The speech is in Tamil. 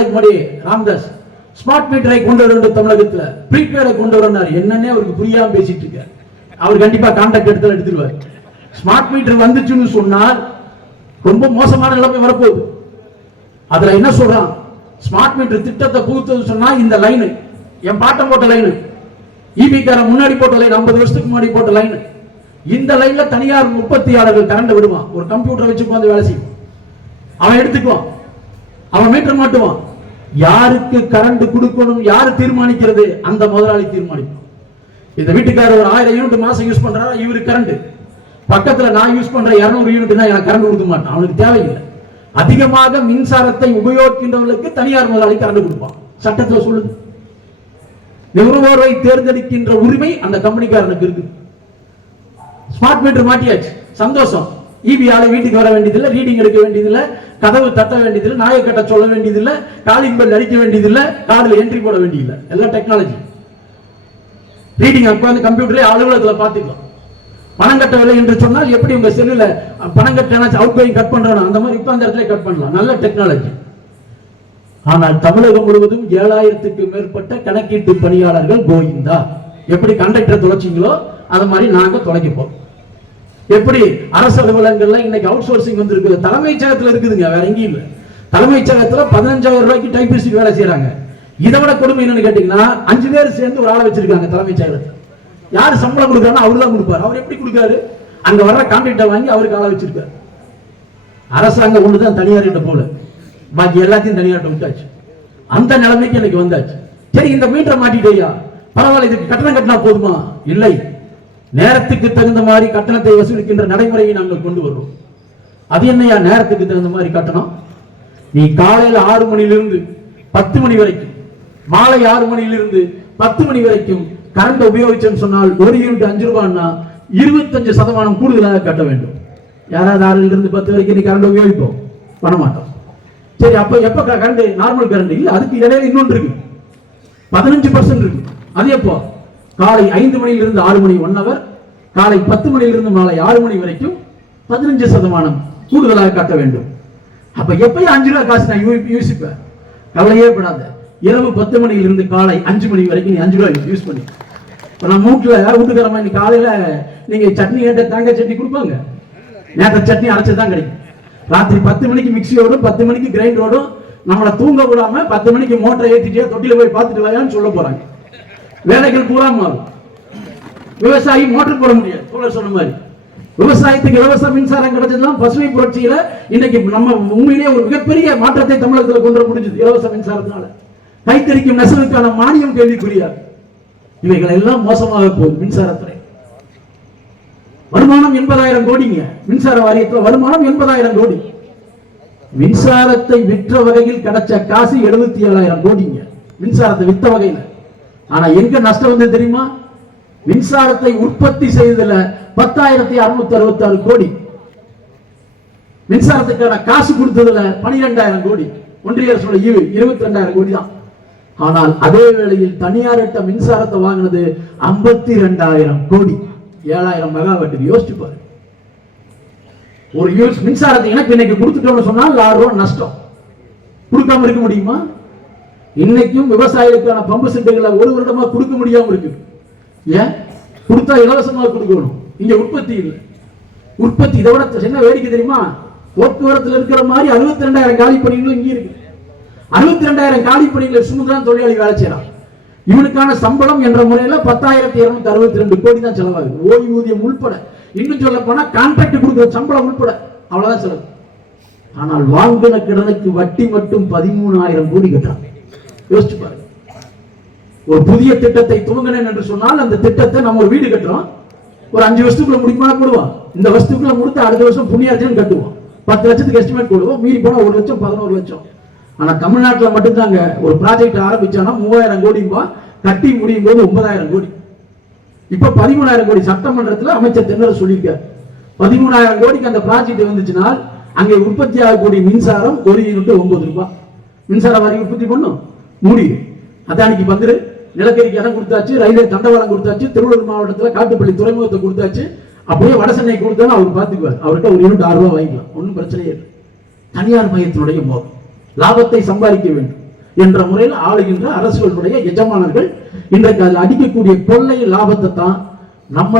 நாளைக்கு முன்னாடி ராம்தாஸ் ஸ்மார்ட் மீட்டரை கொண்டு வர தமிழகத்துல ப்ரீபெய்டை கொண்டு வரனார். என்னன்னே அவருக்கு புரியாம பேசிட்டு இருக்க. அவர் கண்டிப்பா கான்டாக்ட் எடுத்துருவார். ஸ்மார்ட் மீட்டர் வந்துச்சுன்னு சொன்னால் ரொம்ப மோசமான நிலைமை வரப்போகுது. அதுல என்ன சொல்றான், ஸ்மார்ட் மீட்டர் திட்டத்தை புகுத்தது சொன்னா இந்த லைனு என் பாட்டம் போட்ட லைனு, ஈபிகார முன்னாடி போட்ட லைன், 50 வருஷத்துக்கு முன்னாடி போட்ட லைன், இந்த லைன்ல தனியார் உற்பத்தியாளர்கள் கரண்ட் விடுவான். ஒரு கம்ப்யூட்டரை வச்சு உட்காந்து வேலை செய்யும். அவன் எடுத்துக்குவான், அவன் மீட்டர் மாட்டுவான். யாருக்கு கரண்ட் கொடுக்கணும் யாரு தீர்மானிக்கிறது? அந்த முதலாளி தீர்மானிக்கும். இந்த வீட்டுக்காரர் ஒரு 1000 யூனிட் மாசம் யூஸ் பண்றாரா, இவருக்கு கரண்ட். பக்கத்துல நான் யூஸ் பண்ற 200 யூனிட் தான் எனக்கு கரண்ட் கொடுக்க மாட்டான். அவனுக்கு தேவையில்லை. அதிகமாக மின்சாரத்தை உபயோகிக்கின்றவர்களுக்கு தனியார் முதலாளி கரண்ட் கொடுப்பான். சட்டத்தில் சொல்லுது. நுகர்வோரை தேர்ந்தெடுக்கின்ற உரிமை அந்த கம்பெனிக்காரனுக்கு இருக்கு. ஸ்மார்ட் மீட்டர் மாட்டியாச்சு, சந்தோஷம். ஈபியால வீட்டுக்கு வர வேண்டியதில்லை, ரீடிங் எடுக்க வேண்டியதில்லை, கதவு தட்ட வேண்டியதில்லை, நாயை கட்ட சொல்ல வேண்டியதில்லை, காலிங் பெல் அடிக்க வேண்டியதில்லை, கார்டுல என்ட்ரி போட வேண்டியதில்லை. எல்லாம் டெக்னாலஜி. ரீடிங் உட்காந்து கம்ப்யூட்டர்ல அலுவலகத்தில் பார்த்துக்கலாம். பணம் கட்டவில்லை என்று சொன்னால் எப்படி உங்க செல்லுல பணம் கட்ட அவுட் கோயிங் கட் பண்றோம், அந்த மாதிரி இப்ப அந்த இடத்துல கட் பண்ணலாம். நல்ல டெக்னாலஜி. ஆனால் தமிழகம் முழுவதும் 7000க்கு மேற்பட்ட கணக்கீட்டு பணியாளர்கள் கோயிந்தா. எப்படி கண்டக்டர் தொலைச்சிங்களோ அது மாதிரி நாங்க தொலைக்க போறோம். எப்படி அரசு அலுவலகங்கள்ல இன்னைக்கு அவுட் சோர்சிங் வந்திருக்கு. தலைமைச் செயலகத்துல இருக்குதுங்க, வேற எங்கேயும் இல்லை. தலைமைச் செயலகத்துல 15000 ரூபாய்க்கு டைபிஸ்ட் வேலை செய்யறாங்க. இதை விட கொடுமை என்னன்னு கேட்டீங்கன்னா 5 பேர் சேர்ந்து ஒரு ஆளை வச்சிருக்காங்க தலைமைச் செயலகத்துல. யாரு சம்பளம் கொடுக்கறானோ அவர் தான் கொடுப்பாரு. அவர் எப்படி கொடுக்காரு? அங்க வர்ற கான்ட்ராக்டர் வாங்கி அவருக்கு ஆளை வச்சிருக்காரு. அரசாங்கம் ஒண்ணுதான் தனியார் கிட்ட போல, பாக்கி எல்லாத்தையும் தனியார்ட்ட விட்டாச்சு. அந்த நிலைமைக்கு எனக்கு வந்தாச்சு. சரி, இந்த மீட்டரை மாட்டிட்டேயா, பரவாயில்ல, இதுக்கு கட்டணம் கட்டினா போதுமா? இல்லை, நேரத்துக்கு தகுந்த மாதிரி கட்டணத்தை வசூலிக்கின்ற நடைமுறையை நாங்கள் கொண்டு வருவோம். அது என்னையா நேரத்துக்கு தகுந்த மாதிரி கட்டணம்? நீ காலையில 6 மணியிலிருந்து 10 மணி வரைக்கும், மாலை 6 மணியிலிருந்து 10 மணி வரைக்கும் கரண்ட் உபயோகிச்சேன்னு சொன்னால் 1 யூனிட் 5 ரூபாய்னா 25% கூடுதலாக கட்ட வேண்டும். யாராவது 6 இருந்து 10 வரைக்கும் நீ கரண்ட் உபயோகிப்போம், பண்ண மாட்டோம். சரி, அப்ப எப்ப கரண்ட் நார்மல் கரண்ட் இல்ல, அதுக்கு இடையில இன்னொன்று இருக்கு, 15% இருக்கு. அது எப்போ? காலை 5 மணியிலிருந்து 6 மணி 1 ஹவர், காலை 10 மணியிலிருந்து மாலை 6 மணி வரைக்கும் 15% கூடுதலாக கட்ட வேண்டும். அப்ப எப்பயும் 5 ரூபாய் காசு நான் யூசிப்பேன், கவலையே படாத. இரவு 10 மணியிலிருந்து காலை 5 மணி வரைக்கும் நீ 5 ரூபாய் யூஸ் பண்ணி. இப்ப நான் மூட்டுல வீட்டுக்காரமா இன்னைக்கு காலையில நீங்க சட்னி கேட்ட தேங்காய் சட்னி கொடுப்பாங்க, நேற்று சட்னி அரைச்சதான் கிடைக்கும். ராத்திரி 10 மணிக்கு மிக்சி ஓடும், 10 மணிக்கு கிரைண்டர் ஓடும். நம்மளை தூங்க விடாம 10 மணிக்கு மோட்டரை ஏற்றிட்டே தொட்டில போய் பார்த்துட்டு வாயான்னு சொல்ல போறாங்க. வேலைகள் பூரா மாறும். விவசாயி மோட்டர் போட முடியாது, தோழர் சொன்ன மாதிரி. விவசாயத்துக்கு இலவச மின்சாரம் கிடைச்சதுதான் பசுமை புரட்சியில இன்னைக்கு நம்ம உண்மையிலேயே ஒரு மிகப்பெரிய மாற்றத்தை தமிழகத்தில் கொண்டு வர முடிஞ்சது. இலவச மின்சாரத்தினால கைத்தறிக்கும் நெசவுக்கான மானியம் கேள்விக்குரியாது. இவைகள் எல்லாம் மோசமாக போகுது. மின்சாரத்துறை வருமானம் 80,000 கோடிங்க. மின்சார வாரியத்தில் வருமானம் 80,000 கோடி. மின்சாரத்தை விற்ற வகையில் கிடைச்ச காசு 77,000 கோடிங்க. மின்சாரத்தை வித்த வகையில. ஆனா எங்க நஷ்டம் வந்து தெரியுமா? மின்சாரத்தை உற்பத்தி செய்ததுல 10,666 கோடி. மின்சாரத்துக்கான காசு கொடுத்ததுல 12,000 கோடி. ஒன்றிய அரசோட 22,000 கோடி தான். ஆனால் அதே வேளையில் தனியார்ட்ட மின்சாரத்தை வாங்கினது 52,000 கோடி. 7,000 மெகாவாட். யோசிச்சு பாரு. ஒரு யூனிட் மின்சாரத்தை எனக்கு இன்னைக்கு கொடுத்துட்டோம்னு சொன்னால் 6 ரூபாய் நஷ்டம். கொடுக்காம இருக்க முடியுமா? இன்னைக்கும் விவசாயிகளுக்கான பம்பு செட்டுகளை 1 வருடமா கொடுக்க முடியாம இருக்கு. ஏன்? கொடுத்தா இலவசமாக கொடுக்கணும். இங்க உற்பத்தி இல்லை. உற்பத்தி இதை விட என்ன வேடிக்கை தெரியுமா? போக்குவரத்துல இருக்கிற மாதிரி 62,000 காலி பணிகளும் இங்க இருக்கு. 62,000 காலி பணிகளை சுமந்துதான் தொழிலாளி வேலை செய்யறான். இவனுக்கான சம்பளம் என்ற முறையில 10,262 கோடி தான் செலவாகுது. ஓய்வூதியம் உள்பட. இன்னும் சொல்ல போனா கான்ட்ராக்ட் கொடுக்கிற சம்பளம் உள்பட அவ்வளவுதான் செலவு. ஆனால் வாங்கின கடனுக்கு வட்டி மட்டும் 13,000 கோடி கட்டுறாங்க. யோசிச்சு பாருங்க. ஒரு புதிய திட்டத்தை துவங்கினேன் என்று சொன்னால் அந்த திட்டத்தை நம்ம ஒரு வீடு கட்டுறோம், ஒரு 5 வருஷத்துக்குள்ள முடிக்குமா போடுவோம். இந்த வருஷத்துக்குள்ள முடித்து அடுத்த வருஷம் புண்ணியார்ஜன் கட்டுவோம். 10 லட்சத்துக்கு எஸ்டிமேட் போடுவோம். மீறி போனா 1 லட்சம் 11 லட்சம். ஆனா தமிழ்நாட்டில் மட்டும்தாங்க ஒரு ப்ராஜெக்ட் ஆரம்பிச்சானா 3,000 கோடி கட்டி முடியும் போது 9,000 கோடி. இப்ப 13,000 கோடி சட்டமன்றத்தில் அமைச்சர் தென்னரசு சொல்லியிருக்கார். 13,000 கோடிக்கு அந்த ப்ராஜெக்ட் வந்துச்சுன்னா அங்கே உற்பத்தி ஆகக்கூடிய மின்சாரம் 1 யூனிட் 9 ரூபாய். மின்சார வாரி உற்பத்தி பண்ணும் மூடி. அதானிக்கு பங்கு, நிலக்கரிக்கு இடம் கொடுத்தாச்சு, ரயில்வே தண்டவாளம் கொடுத்தாச்சு, திருவள்ளூர் மாவட்டத்தில் காட்டுப்பள்ளி துறைமுகத்தை கொடுத்தாச்சு. அப்படியே வட சென்னை கொடுத்தாலும் அவர் பார்த்துக்குவார். அவர்கிட்ட 1 யூனிட் 6 ரூபாய் வாங்கிக்கலாம், ஒன்றும் பிரச்சனையே இல்லை. தனியார் மையத்தினுடைய மோகம், லாபத்தை சம்பாதிக்க வேண்டும். என்ற முறையில் ஆளுகின்ற அரசுகளுடைய எஜமானர்கள் இன்றைக்கு அதில் அடிக்கக்கூடிய கொள்ளை லாபத்தை தான் நம்ம